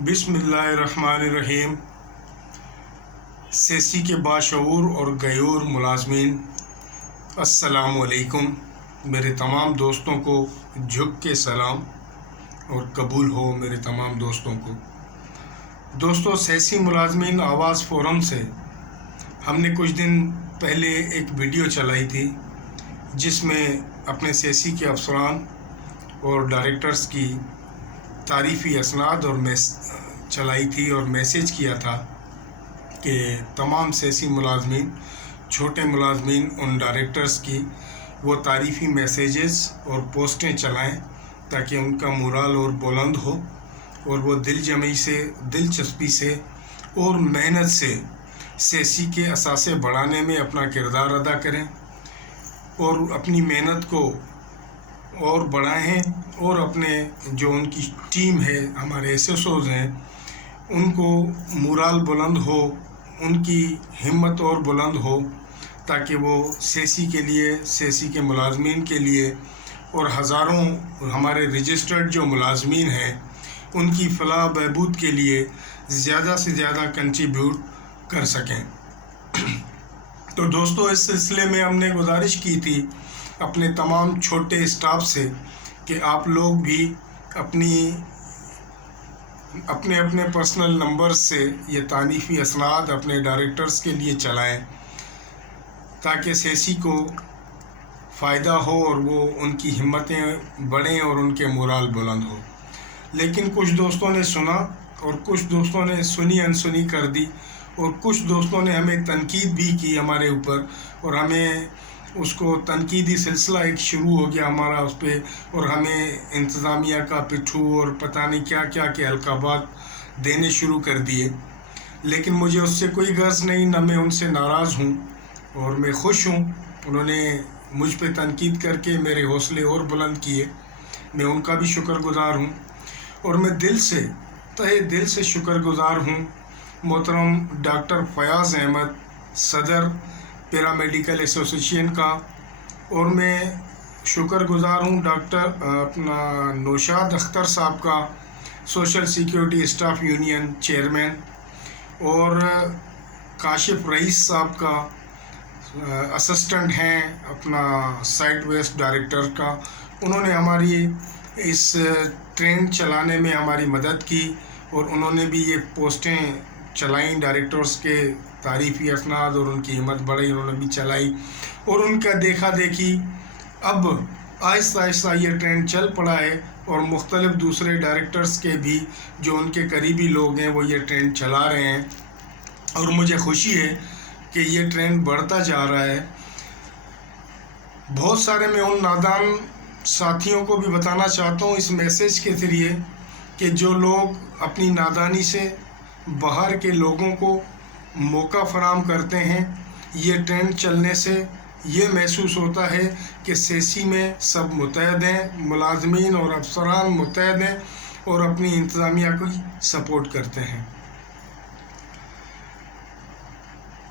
बिस्मिल्लाहिर्रहमानिर्रहीम। सेसी के बाशऊर और गयूर मुलाजमीन, अस्सलामु अलैकुम। मेरे तमाम दोस्तों को झुक के सलाम और कबूल हो मेरे तमाम दोस्तों को। दोस्तों, सेसी मुलाजमीन आवाज़ फोरम से हमने कुछ दिन पहले एक वीडियो चलाई थी जिसमें अपने सेसी के अफसरान और डायरेक्टर्स की तारीफ़ी असनाद और चलाई थी और मैसेज किया था कि तमाम सेसी मुलाजमीन, छोटे मुलाजमीन, उन डायरेक्टर्स की वो तारीफ़ी मैसेजेस और पोस्टें चलाएं ताकि उनका मोरल और बुलंद हो और वो दिलजमी से, दिलचस्पी से और मेहनत से सेसी के असासे बढ़ाने में अपना किरदार अदा करें और अपनी मेहनत को और बढ़ाएं और अपने जो उनकी टीम है, हमारे एसएसओज़ हैं, उनको मोरल बुलंद हो, उनकी हिम्मत और बुलंद हो ताकि वो सेसी के लिए, सेसी के मुलाजमीन के लिए और हज़ारों हमारे रजिस्टर्ड जो मुलाजमीन हैं उनकी फलाह बहबूद के लिए ज़्यादा से ज़्यादा कंट्रीब्यूट कर सकें। तो दोस्तों, इस सिलसिले में हमने गुजारिश की थी अपने तमाम छोटे स्टाफ से कि आप लोग भी अपने पर्सनल नंबर से ये तारीफ़ी असनाद अपने डायरेक्टर्स के लिए चलाएं ताकि सेसी को फ़ायदा हो और वो उनकी हिम्मतें बढ़ें और उनके मोरल बुलंद हो। लेकिन कुछ दोस्तों ने सुना और कुछ दोस्तों ने सुनी अनसुनी कर दी और कुछ दोस्तों ने हमें तनकीद भी की हमारे ऊपर और हमें उसको तनकीदी सिलसिला एक शुरू हो गया हमारा उस पर और हमें इंतज़ामिया का पिट्ठू और पता नहीं क्या क्या के अलकाबात देने शुरू कर दिए। लेकिन मुझे उससे कोई गर्ज नहीं, न मैं उनसे नाराज़ हूँ और मैं खुश हूँ। उन्होंने मुझ पे तनकीद करके मेरे हौसले और बुलंद किए, मैं उनका भी शुक्रगुज़ार हूँ और मैं तहे दिल से शुक्रगुज़ार हूँ मोहतरम डॉक्टर फयाज़ अहमद, सदर पैरामेडिकल एसोसिएशन का, और मैं शुक्रगुज़ार हूँ डॉक्टर नौशाद अख्तर साहब का, social security staff union chairman, और काशिफ रईस साहब का असिस्टेंट हैं अपना साइट वेस्ट डायरेक्टर का। उन्होंने हमारी इस ट्रेन चलाने में हमारी मदद की और उन्होंने भी ये पोस्टें चलाई डायरेक्टर्स के तारीफ़ी असनाद और उनकी हिम्मत बढ़ी, उन्होंने भी चलाई और उनका देखा देखी अब आहिस्ता आहिस्ता ये ट्रेंड चल पड़ा है और मुख्तलिफ़ दूसरे डायरेक्टर्स के भी जो उनके करीबी लोग हैं वो ये ट्रेंड चला रहे हैं और मुझे खुशी है कि ये ट्रेंड बढ़ता जा रहा है। बहुत सारे मैं उन नादान साथियों को भी बताना चाहता हूँ इस मैसेज के ज़रिए कि जो लोग अपनी नादानी से बाहर के लोगों को मौका फराहम करते हैं, ये ट्रेंड चलने से ये महसूस होता है कि सेसी में सब मुतहद हैं, मुलाजमीन और अफसरान मुतहद हैं और अपनी इंतज़ामिया को सपोर्ट करते हैं।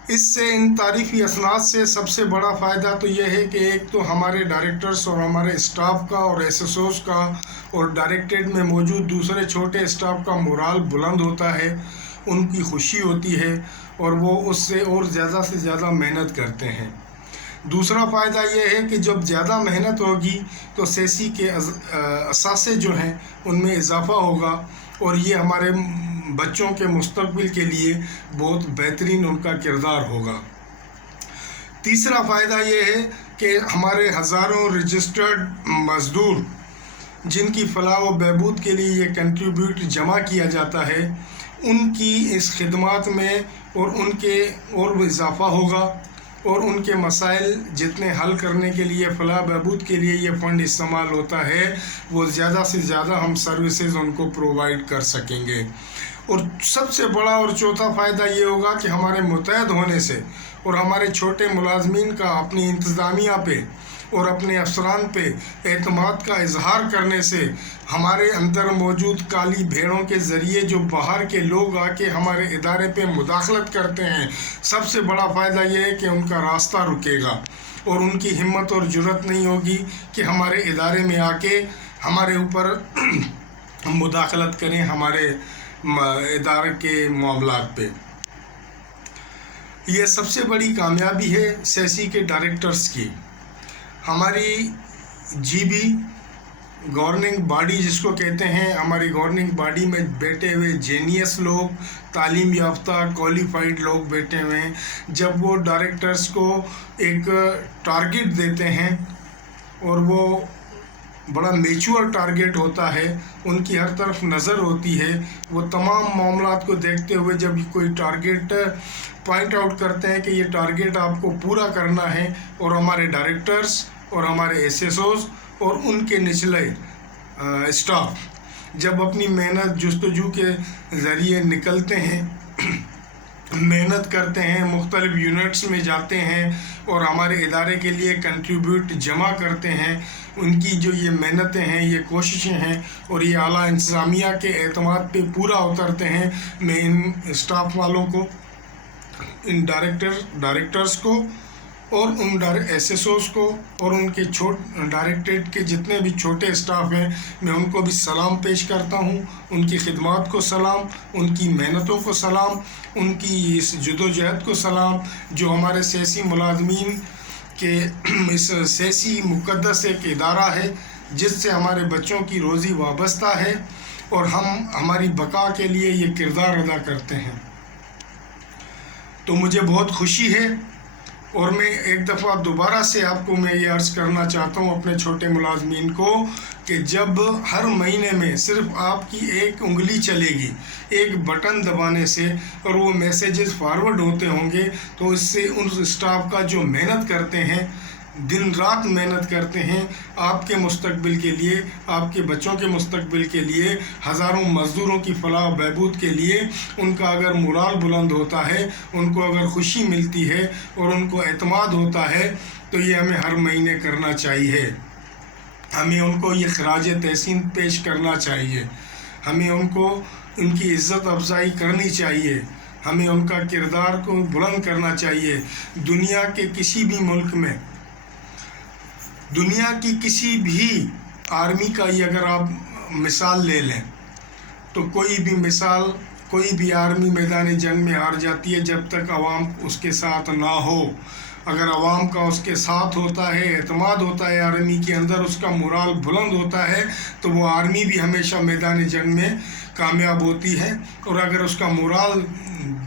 इससे इन तारीफ़ी असनाद से सबसे बड़ा फ़ायदा तो यह है कि एक तो हमारे डायरेक्टर्स और हमारे स्टाफ का और एसएसओज़ का और डायरेक्टरेट में मौजूद दूसरे छोटे स्टाफ का मोरल बुलंद होता है, उनकी खुशी होती है और वो उससे और ज़्यादा से ज़्यादा मेहनत करते हैं। दूसरा फ़ायदा यह है कि जब ज़्यादा मेहनत होगी तो सेसी के असासे जो हैं उनमें इजाफ़ा होगा और ये हमारे बच्चों के मुस्तकबिल के लिए बहुत बेहतरीन उनका किरदार होगा। तीसरा फ़ायदा ये है कि हमारे हज़ारों रजिस्टर्ड मज़दूर जिनकी फलाह व बहबूद के लिए ये कंट्रीब्यूट जमा किया जाता है, उनकी इस खिदमत में और उनके और इजाफ़ा होगा और उनके मसाइल जितने हल करने के लिए, फलाह बहबूद के लिए ये फ़ंड इस्तेमाल होता है, वो ज़्यादा से ज़्यादा हम सर्विसेज उनको प्रोवाइड कर सकेंगे। और सबसे बड़ा और चौथा फ़ायदा ये होगा कि हमारे मुतहद होने से और हमारे छोटे मुलाजमीन का अपनी इंतज़ामिया पे और अपने अफसरान पे एतमाद का इजहार करने से हमारे अंदर मौजूद काली भेड़ों के ज़रिए जो बाहर के लोग आके हमारे इदारे पे मुदाखलत करते हैं, सबसे बड़ा फ़ायदा ये है कि उनका रास्ता रुकेगा और उनकी हिम्मत और जुर्रत नहीं होगी कि हमारे इदारे में आके हमारे ऊपर मुदाखलत करें, हमारे इदारे के मामलात पे। ये सबसे बड़ी कामयाबी है सेसी के डायरेक्टर्स की। हमारी जीबी गवर्निंग बॉडी जिसको कहते हैं, हमारी गवर्निंग बॉडी में बैठे हुए जेनियस लोग, तालीम याफ्ता क्वालिफाइड लोग बैठे हुए हैं। जब वो डायरेक्टर्स को एक टारगेट देते हैं और वो बड़ा मेच्योर टारगेट होता है, उनकी हर तरफ नज़र होती है, वो तमाम मामलात को देखते हुए जब कोई टारगेट पॉइंट आउट करते हैं कि ये टारगेट आपको पूरा करना है, और हमारे डायरेक्टर्स और हमारे एसएसओज और उनके निचले स्टाफ जब अपनी मेहनत जुस्तजू के ज़रिए निकलते हैं, मेहनत करते हैं, मुख्तलिफ यूनिट्स में जाते हैं और हमारे इदारे के लिए कंट्रीब्यूट जमा करते हैं, उनकी जो ये मेहनतें हैं, ये कोशिशें हैं और ये आला इंतज़ामिया के एतमाद पे पूरा उतरते हैं, मैं इन स्टाफ वालों को, इन डायरेक्टर्स को और उन एसएसओज को और उनके डायरेक्टरेट के जितने भी छोटे स्टाफ हैं, मैं उनको भी सलाम पेश करता हूँ। उनकी खिदमत को सलाम, उनकी मेहनतों को सलाम, उनकी इस जदोजहद को सलाम, जो हमारे सेसी मुलाजमीन के इस सेसी मुक़द्दस एक इदारा है जिससे हमारे बच्चों की रोज़ी वाबस्ता है और हम हमारी बका के लिए ये किरदार अदा करते हैं। तो मुझे बहुत खुशी है और मैं एक दफ़ा दोबारा से आपको मैं ये अर्ज़ करना चाहता हूँ अपने छोटे मुलाजमीन को कि जब हर महीने में सिर्फ आपकी एक उंगली चलेगी, एक बटन दबाने से, और वो मैसेजेस फॉरवर्ड होते होंगे, तो इससे उन स्टाफ का जो मेहनत करते हैं, दिन रात मेहनत करते हैं आपके मुस्तकबिल के लिए, आपके बच्चों के मुस्तकबिल के लिए, हज़ारों मज़दूरों की फलाह बहबूद के लिए, उनका अगर मोराल बुलंद होता है, उनको अगर खुशी मिलती है और उनको एतमाद होता है, तो ये हमें हर महीने करना चाहिए। हमें उनको ये खराज तहसीन पेश करना चाहिए, हमें उनको उनकी इज़्ज़त अफजाई करनी चाहिए, हमें उनका किरदार को बुलंद करना चाहिए। दुनिया के किसी भी मुल्क में, दुनिया की किसी भी आर्मी का ही अगर आप मिसाल ले लें, तो कोई भी आर्मी मैदान जंग में हार जाती है जब तक अवाम उसके साथ ना हो। अगर अवाम का उसके साथ होता है, एतमाद होता है आर्मी के अंदर, उसका मोराल बुलंद होता है, तो वो आर्मी भी हमेशा मैदान जंग में कामयाब होती है। और अगर उसका मोराल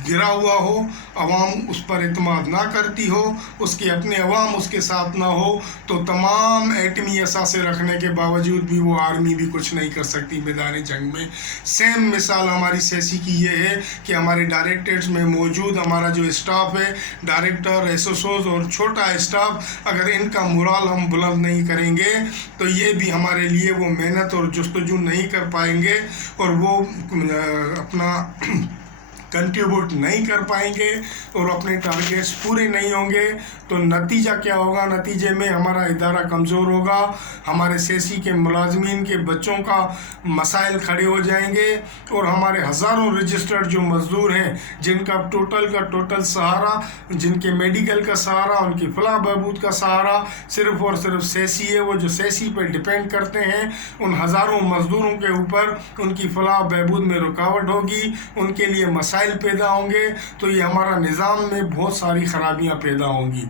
गिरा हुआ हो, अवाम उस पर एतमाद ना करती हो, उसके अपने अवाम उसके साथ ना हो, तो तमाम एटमी असासे रखने के बावजूद भी वो आर्मी भी कुछ नहीं कर सकती मैदान जंग में। सेम मिसाल हमारी सेसी की ये है कि हमारे डायरेक्टरेट्स में मौजूद हमारा जो स्टाफ है, डायरेक्टर, एसएसओज और छोटा स्टाफ, अगर इनका मोराल हम बुलंद नहीं करेंगे तो ये भी हमारे लिए वो मेहनत और जुस्तजू नहीं कर पाएंगे और वो अपना कंट्रीब्यूट नहीं कर पाएंगे और अपने टारगेट्स पूरे नहीं होंगे। तो नतीजा क्या होगा? नतीजे में हमारा इदारा कमज़ोर होगा, हमारे सेसी के मुलाजमीन के बच्चों का मसाइल खड़े हो जाएंगे और हमारे हज़ारों रजिस्टर्ड जो मज़दूर हैं, जिनका टोटल सहारा, जिनके मेडिकल का सहारा, उनकी फलाह बहबूद का सहारा सिर्फ़ और सिर्फ सेसी है, वो जो सेसी पर डिपेंड करते हैं, उन हज़ारों मज़दूरों के ऊपर उनकी फलाह बहबूद में रुकावट होगी, उनके लिए मसाइल पैदा होंगे, तो ये हमारा निज़ाम में बहुत सारी ख़राबियाँ पैदा होंगी।